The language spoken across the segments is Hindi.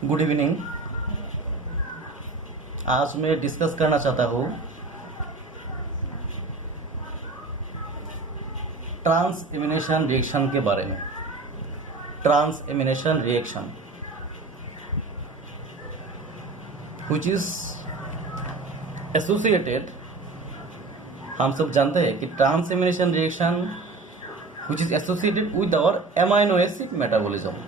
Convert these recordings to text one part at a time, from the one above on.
Good evening. आज मैं डिस्कस करना चाहता हूँ ट्रांस एलिमिनेशन रिएक्शन के बारे में। Trans elimination reaction which is associated, हम सब जानते हैं कि trans elimination reaction which is associated with our amino acid metabolism।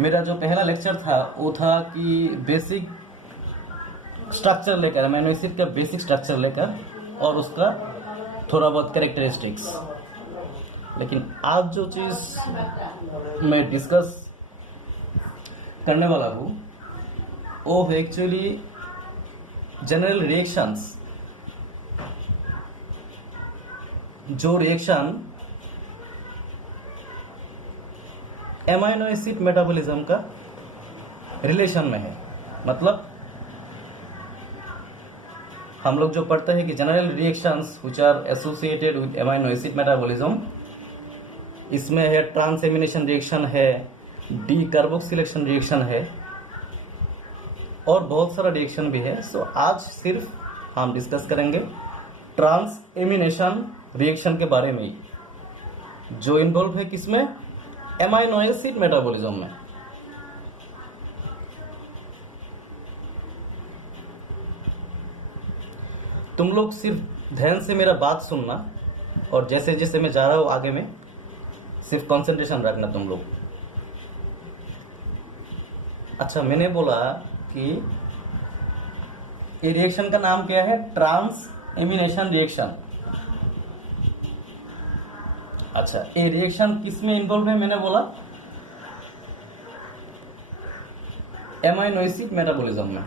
मेरा जो पहला लेक्चर था वो था कि बेसिक स्ट्रक्चर लेकर, अमीनो एसिड का बेसिक स्ट्रक्चर लेकर और उसका थोड़ा बहुत कैरेक्टरिस्टिक्स। लेकिन आज जो चीज मैं डिस्कस करने वाला हूँ वो है एक्चुअली जनरल रिएक्शंस। जो रिएक्शन एमाइनो एसिड मेटाबॉलिज्म का रिलेशन में है। मतलब हम लोग जो पढ़ते हैं कि general reactions which are associated with amino acid metabolism, इसमें है ट्रांस एलिमिनेशन रिएक्शन है, डी कार्बोक्सिलेशन रिएक्शन है और बहुत सारा रिएक्शन भी है। सो आज सिर्फ हम डिस्कस करेंगे ट्रांस एलिमिनेशन रिएक्शन के बारे में ही, जो इन्वॉल्व है किसमें, एमाइनो एसिड मेटाबॉलिज्म में। तुम लोग सिर्फ ध्यान से मेरा बात सुनना और जैसे जैसे मैं जा रहा हूं आगे में सिर्फ कंसंट्रेशन रखना तुम लोग। अच्छा, मैंने बोला कि ये रिएक्शन का नाम क्या है, ट्रांस एलिमिनेशन रिएक्शन। अच्छा, ये रिएक्शन किसमें इन्वॉल्व है, मैंने बोला एमाइनो एसिड मेटाबॉलिज्म में।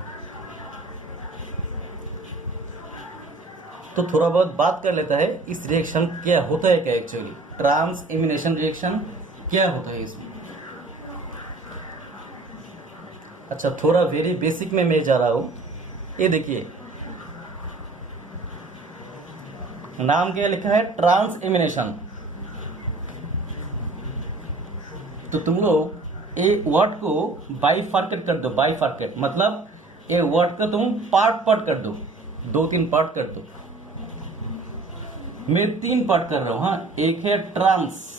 तो थोड़ा बहुत बात कर लेता है इस रिएक्शन क्या होता है, क्या एक्चुअली ट्रांस एलिमिनेशन रिएक्शन क्या होता है इसमें। अच्छा, थोड़ा वेरी बेसिक में मैं जा रहा हूं। ये देखिए नाम क्या लिखा है, ट्रांस एलिमिनेशन। तो तुम लोग ये वर्ड को बाइफर्केट कर दो। बाइफर्केट मतलब ये वर्ड को तुम पार्ट पार्ट कर दो, 2-3 पार्ट कर दो। मैं 3 पार्ट कर रहा हूं। हाँ, एक है ट्रांस,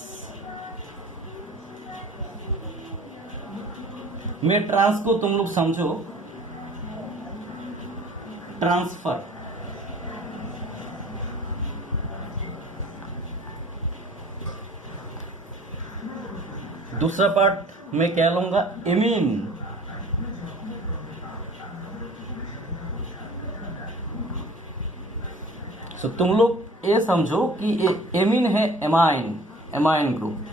मैं ट्रांस को तुम लोग समझो ट्रांसफर। दूसरा पार्ट मैं क्या लूंगा, एमीन। सो तुम लोग ये समझो कि ये एमीन है, एमाइन, एमाइन ग्रुप।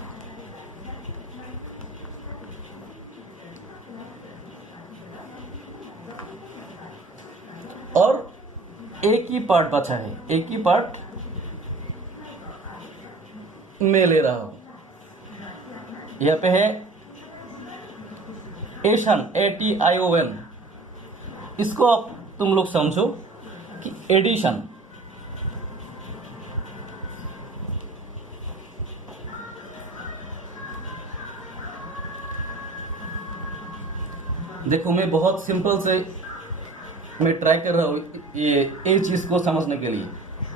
और एक ही पार्ट बचा है, एक ही पार्ट मैं ले रहा हूं। यहां पे है एशन, ATION। इसको आप तुम लोग समझो कि एडिशन। देखो मैं बहुत सिंपल से मैं ट्राई कर रहा हूं ये चीज को समझने के लिए।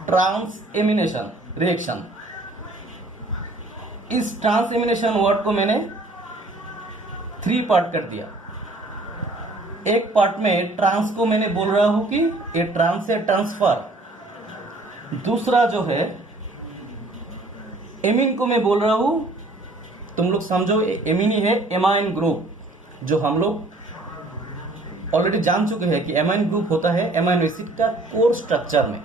ट्रांस एलिमिनेशन रिएक्शन, इस ट्रांस एलिमिनेशन वर्ड को मैंने 3 पार्ट कर दिया। एक पार्ट में ट्रांस को मैंने बोल रहा हूं कि ये ट्रांस है ट्रांसफर। दूसरा जो है एमीन को मैं बोल रहा हूं, तुम लोग समझो एमीन ही है, एमाइन ग्रुप, जो हम लोग ऑलरेडी जान चुके हैं कि एमाइन ग्रुप होता है एमाइनो एसिड का कोर स्ट्रक्चर में।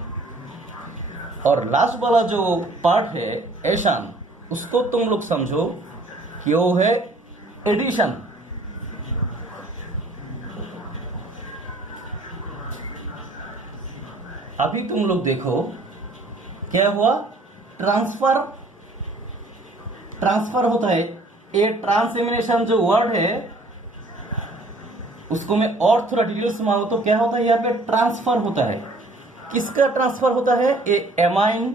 और लास्ट वाला जो पार्ट है एशन, उसको तुम लोग समझो कि वो है एडिशन। अभी तुम लोग देखो क्या हुआ, ट्रांसफर। ट्रांसफर होता है, ये ट्रांस एलिमिनेशन जो वर्ड है उसको मैं और थोड़ा डिटेल्स में आऊं तो क्या होता है, यहाँ पे ट्रांसफर होता है। किसका ट्रांसफर होता है, ये एमाइन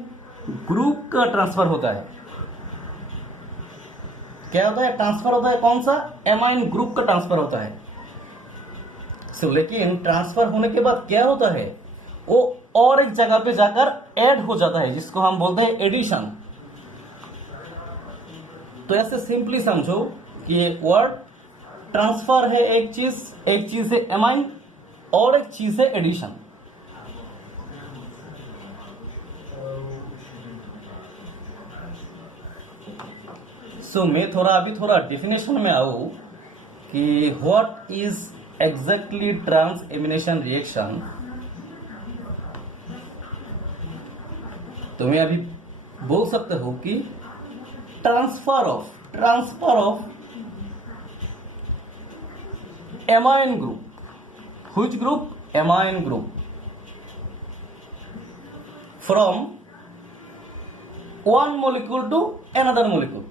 ग्रुप का ट्रांसफर होता है। क्या होता है, ट्रांसफर होता है कौन सा, एमाइन ग्रुप का ट्रांसफर होता है। लेकिन ट्रांसफर होने के बाद क्या होता है, वो और एक जगह पे जाकर ऐड हो जाता है, जिसको हम बोलते हैं एडिशन। तो ऐसे सिंपली समझो कि वर्ड ट्रांसफर है एक चीज है एमाइन और एक चीज है एडिशन। मैं अभी थोड़ा डेफिनेशन में आऊं कि what is exactly transamination reaction. तो मैं अभी बोल सकते हो कि transfer of amine group, which group, amine group, from one molecule to another molecule.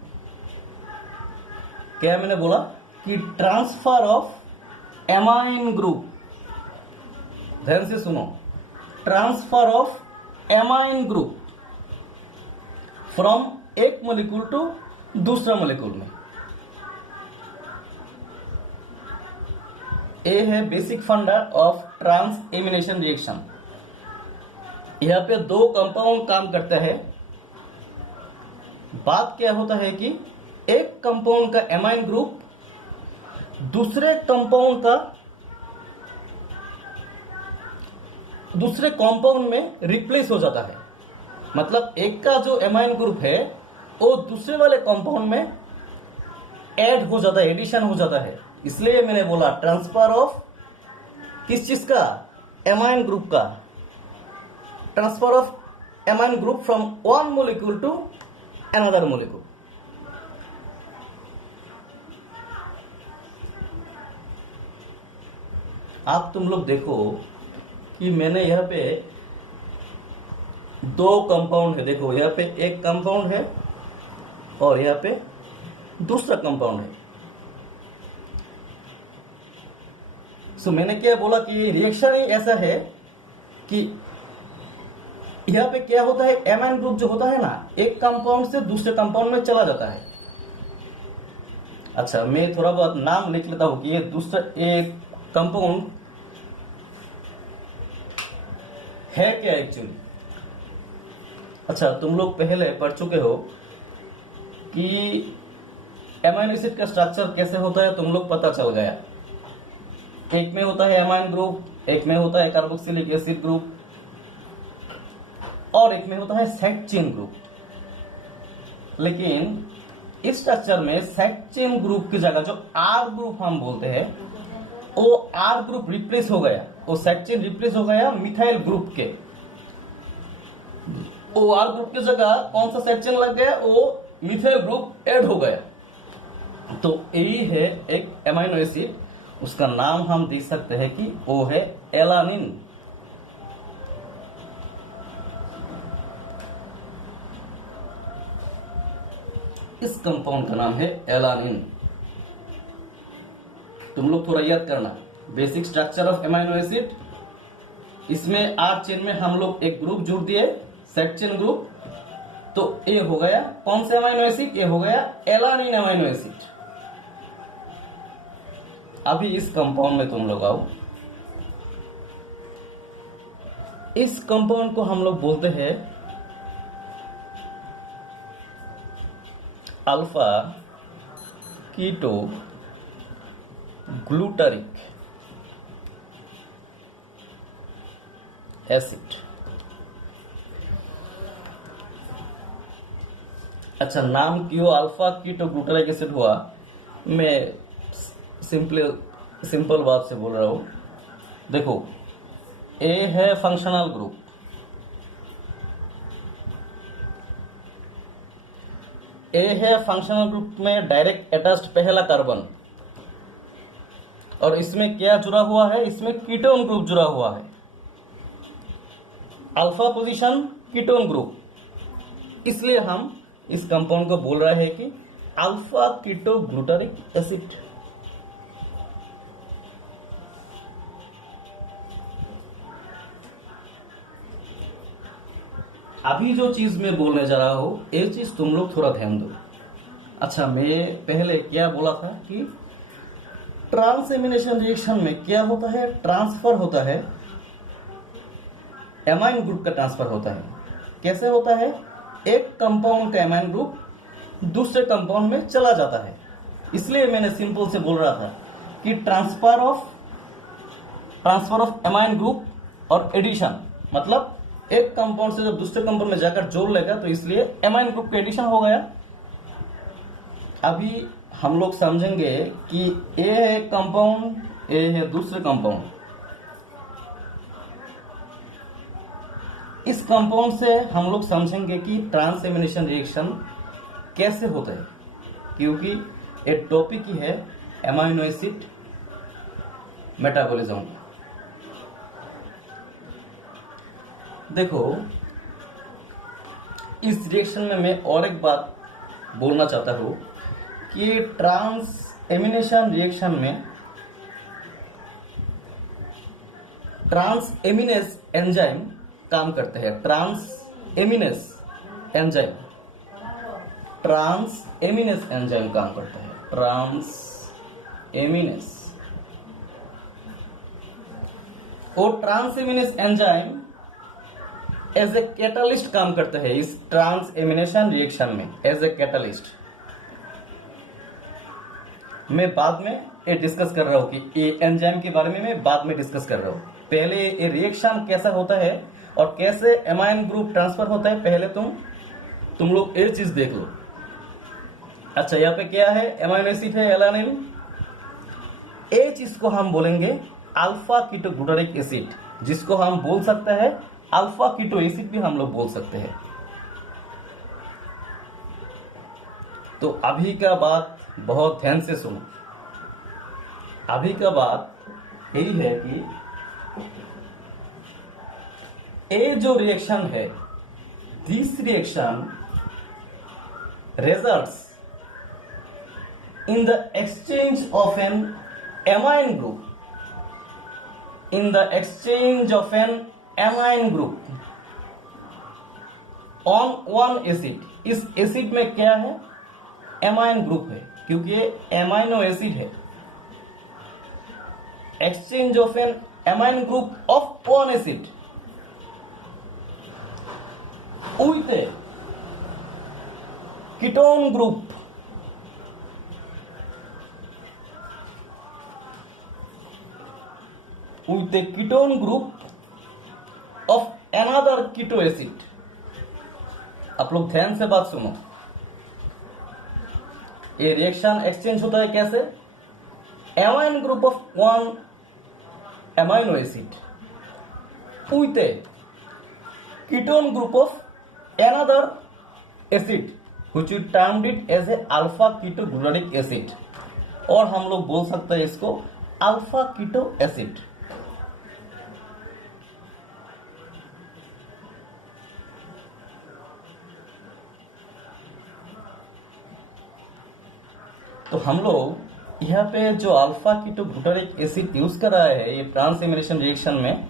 क्या मैंने बोला कि ट्रांसफर ऑफ एमाइन ग्रुप, ध्यान से सुनो, transfer of amine group from एक मोलिक्यूल टू दूसरा मोलिक्यूल में। ये है बेसिक फंडा ऑफ ट्रांस एमिनेशन रिएक्शन। यहां पे दो कंपाउंड काम करते हैं। बात क्या होता है कि एक कंपाउंड का एमाइन ग्रुप दूसरे कंपाउंड में रिप्लेस हो जाता है। मतलब एक का जो एमाइन ग्रुप है वो दूसरे वाले कंपाउंड में ऐड हो जाता है, एडिशन हो जाता है। इसलिए मैंने बोला ट्रांसफर ऑफ किस चीज का, एमाइन ग्रुप का, transfer of amine group from one molecule to another molecule. आप तुम लोग देखो कि मैंने यहां पे दो कंपाउंड है, देखो यहां पे एक कंपाउंड है और यहां पे दूसरा कंपाउंड है। मैंने क्या बोला कि रिएक्शन ही ऐसा है कि यहां पे क्या होता है, एमाइन ग्रुप जो होता है ना, एक कंपाउंड से दूसरे कंपाउंड में चला जाता है। अच्छा, मैं थोड़ा बहुत नाम लिख लेता हूं कि ये दूसरा एक कंपाउंड है क्या एक्चुअली। अच्छा, तुम लोग पहले पढ़ चुके हो कि एमाइनो एसिड का स्ट्रक्चर कैसे होता है, तुम लोग पता चल गया। एक में होता है एमाइन ग्रुप, एक में होता है कार्बोक्सिलिक एसिड ग्रुप और एक में होता है साइड चेन ग्रुप। लेकिन इस स्ट्रक्चर में साइड चेन ग्रुप की जगह जो आर ग्रुप हम बोलते हैं, वो आर ग्रुप रिप्लेस हो गया, वो साइड चेन रिप्लेस हो गया मिथाइल ग्रुप के। वो आर ग्रुप की जगह कौन सा साइड चेन लग गया, वो मिथाइल ग्रुप ऐड हो गया। तो यही है एक एमाइनो एसिड, उसका नाम हम दे सकते हैं कि वो है एलानिन। इस कंपाउंड का नाम है एलानिन। तुम लोग थोड़ा याद करना, basic structure of amino acid. इसमें आर चेन में हम लोग एक ग्रुप जोड़ दिए, साइड चेन ग्रुप। तो ये हो गया कौन सा एमाइनो एसिड, ये हो गया एलानिन एमाइनो एसिड। अभी इस कंपाउंड में तुम लोग आओ। इस कंपाउंड को हम लोग बोलते हैं अल्फा कीटो ग्लूटारिक एसिड। अच्छा, नाम क्यों अल्फा कीटो ग्लूटारिक एसिड हुआ, मैं सिंपल बात से बोल रहा हूं। देखो, ए है फंक्शनल ग्रुप, ए है फंक्शनल ग्रुप में डायरेक्ट अटैच्ड पहला कार्बन, और इसमें क्या जुड़ा हुआ है, इसमें कीटोन ग्रुप जुड़ा हुआ है। अल्फा पोजीशन कीटोन ग्रुप, इसलिए हम इस कंपाउंड को बोल रहे हैं कि अल्फा कीटो ग्लूटारिक एसिड। अभी जो चीज मैं बोलने जा रहा हूं, ये चीज तुम लोग थोड़ा ध्यान दो। अच्छा, मैं पहले क्या बोला था कि ट्रांस रिएक्शन में क्या होता है, ट्रांसफर होता है, एमाइन ग्रुप का ट्रांसफर होता है। कैसे होता है? एक कंपाउंड का एमाइन ग्रुप दूसरे कंपाउंड में चला जाता है। इसलिए मैंने सिंपल से बोल रहा था कि ट्रांसफर ऑफ एमाइन ग्रुप और एडिशन, मतलब एक कंपाउंड से जब दूसरे कंपाउंड में जाकर जोड़ लेगा तो इसलिए एमाइन ग्रुप का एडिशन हो गया। अभी हम लोग समझेंगे कि ए है एक कंपाउंड, ए है दूसरे कंपाउंड। इस कंपाउंड से हम लोग समझेंगे कि ट्रांसएमिनेशन रिएक्शन कैसे होता है, क्योंकि एक टॉपिक ही है एमाइनो एसिड मेटाबॉलिज्म। देखो, इस रिएक्शन में मैं और एक बात बोलना चाहता हूं कि ट्रांसएमिनेशन रिएक्शन में ट्रांसएमिनेस एंजाइम काम करते हैं। ट्रांसएमिनेस एंजाइम काम करता है। ट्रांसएमिनेस और transaminase enzyme as a catalyst काम करते हैं इस ट्रांसएमिनेशन रिएक्शन में, एज ए कैटलिस्ट। मैं बाद में ये डिस्कस कर रहा हूं कि ये एंजाइम के बारे में मैं बाद में डिस्कस कर रहा हूं। पहले ये रिएक्शन कैसा होता है और कैसे एमाइन ग्रुप ट्रांसफर होता है, पहले तुम लोग ये चीज देख लो। अच्छा, यहाँ पे क्या है? एमाइनो एसिड है एलानिन। ये चीज को हम बोलेंगे अल्फा कीटोग्लूटारिक एसिड, जिसको हम बोल सकते हैं अल्फा कीटो एसिड भी हम लोग बोल सकते हैं। तो अभी का बात बहुत ध्यान से सुनो। अभी का बात यही है कि ये जो रिएक्शन है, this reaction results in the exchange of an amine group, on one acid। इस एसिड में क्या है? एमाइन ग्रुप है, क्योंकि ये एमाइनो एसिड है। Exchange of an amine group of one acid with a ketone group of another keto acid। आप लोग ध्यान से बात सुनो। ये रिएक्शन एक्सचेंज होता है कैसे? Amine group of one amino acid with a ketone group of another acid which we termed it as a alpha ketoglutarate acid, और हम लोग बोल सकते हैं इसको अल्फा कीटो एसिड। तो हम लोग यहाँ पे जो अल्फा कीटोग्लूटारिक एसिड यूज कर रहा है ये ट्रांसएमिनेशन रिएक्शन में,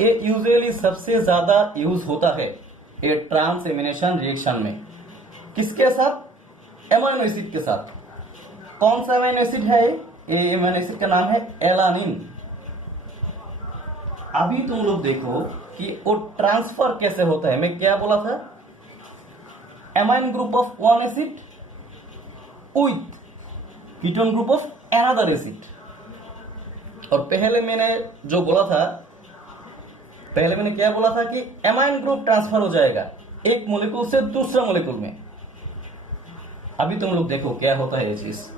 ये यूजुअली सबसे ज्यादा यूज होता है ये ट्रांसएमिनेशन रिएक्शन में। किसके साथ? एमाइनो एसिड के साथ। कौन सा एमाइनो एसिड है? ये एमाइनो एसिड का नाम है एलानिन। अभी तुम लोग देखो कि वो ट्रांसफर कैसे होता है। मैं क्या बोला था? Amine group of one acid with ketone group of another acid. और पहले मैंने जो बोला था, पहले मैंने क्या बोला था कि एमाइन ग्रुप ट्रांसफर हो जाएगा एक मॉलिक्यूल से दूसरा मॉलिक्यूल में। अभी तुम लोग देखो क्या होता है ये चीज।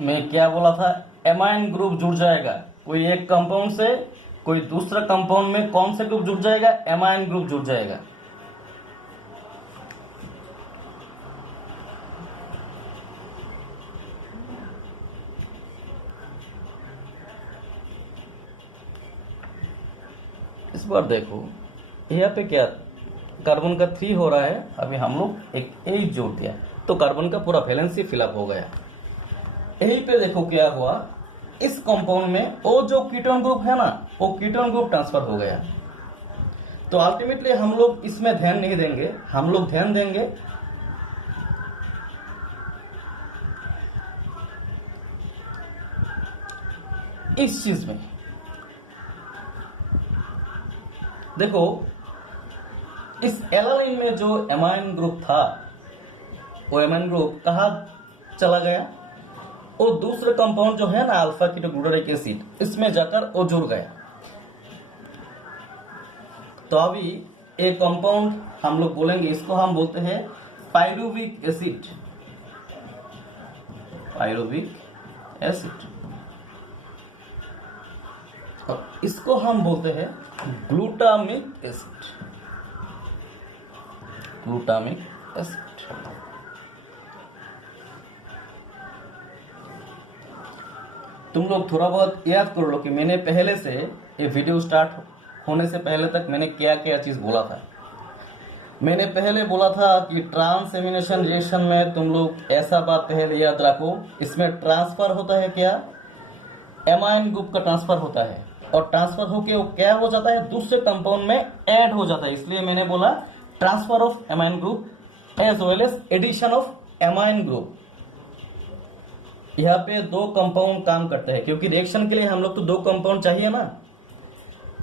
में क्या बोला था, एमाइन ग्रुप जुड़ जाएगा। कोई एक कंपाउंड से कोई दूसरा कंपाउंड में कौन से ग्रुप जुड़ जाएगा, एमाइन ग्रुप जुड़ जाएगा। इस बार देखो यहाँ पे क्या कार्बन का 3 हो रहा है, अभी हम लोग एक 8 जोड़ दिया तो कार्बन का पूरा वैलेंसी फिलअप हो गया। यहीं पे देखो क्या हुआ, इस कंपाउंड में वो जो कीटोन ग्रुप है ना, वो कीटोन ग्रुप ट्रांसफर हो गया। तो अल्टीमेटली हम लोग इसमें ध्यान नहीं देंगे, हम लोग ध्यान देंगे इस चीज में। देखो इस एलानिन में जो एमाइन ग्रुप था, वो एमाइन ग्रुप कहाँ चला गया, वो दूसरे कंपाउंड जो है ना अल्फा कीटोग्लूटारिक एसिड, इसमें जाकर वो जुड़ गया। तो अभी एक कंपाउंड हम लोग बोलेंगे, इसको हम बोलते हैं पायरुविक एसिड, पायरुविक एसिड, और इसको हम बोलते हैं ग्लूटामिक एसिड, ग्लूटामिक एसिड। तुम लोग थोड़ा बहुत याद कर लो कि मैंने पहले से ये वीडियो स्टार्ट होने से पहले तक मैंने क्या क्या चीज बोला था। मैंने पहले बोला था कि ट्रांस एमिनेशन रिएक्शन में तुम लोग ऐसा बात पहले याद रखो, इसमें ट्रांसफर होता है क्या, एमाइन ग्रुप का ट्रांसफर होता है, और ट्रांसफर होके वो क्या हो जाता है, दूसरे कंपाउंड में ऐड हो जाता है। इसलिए मैंने बोला transfer of amine group as well as addition of amine group. यहाँ पे दो कंपाउंड काम करते हैं, क्योंकि रिएक्शन के लिए हम लोग तो दो कंपाउंड चाहिए ना।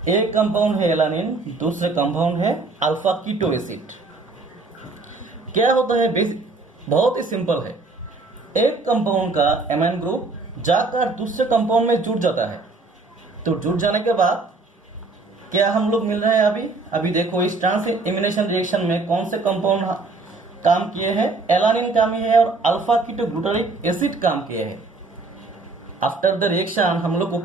एक कंपाउंड है एलानिन, दूसरे कंपाउंड है अल्फा कीटो एसिड। क्या होता है, बहुत ही सिंपल है। एक कंपाउंड का एमाइन ग्रुप जाकर दूसरे कंपाउंड में जुड़ जाता है, तो जुड़ जाने के बाद क्या हम लोग मिल रहे हैं अभी देखो इस ट्रांस एमिनेशन रिएक्शन में कौन से कंपाउंड काम किए हैं, एलानिन काम किए है और अल्फा कीटोग्लूटारिक एसिड काम किए हैं। आफ्टर द रिएक्शन हम लोग को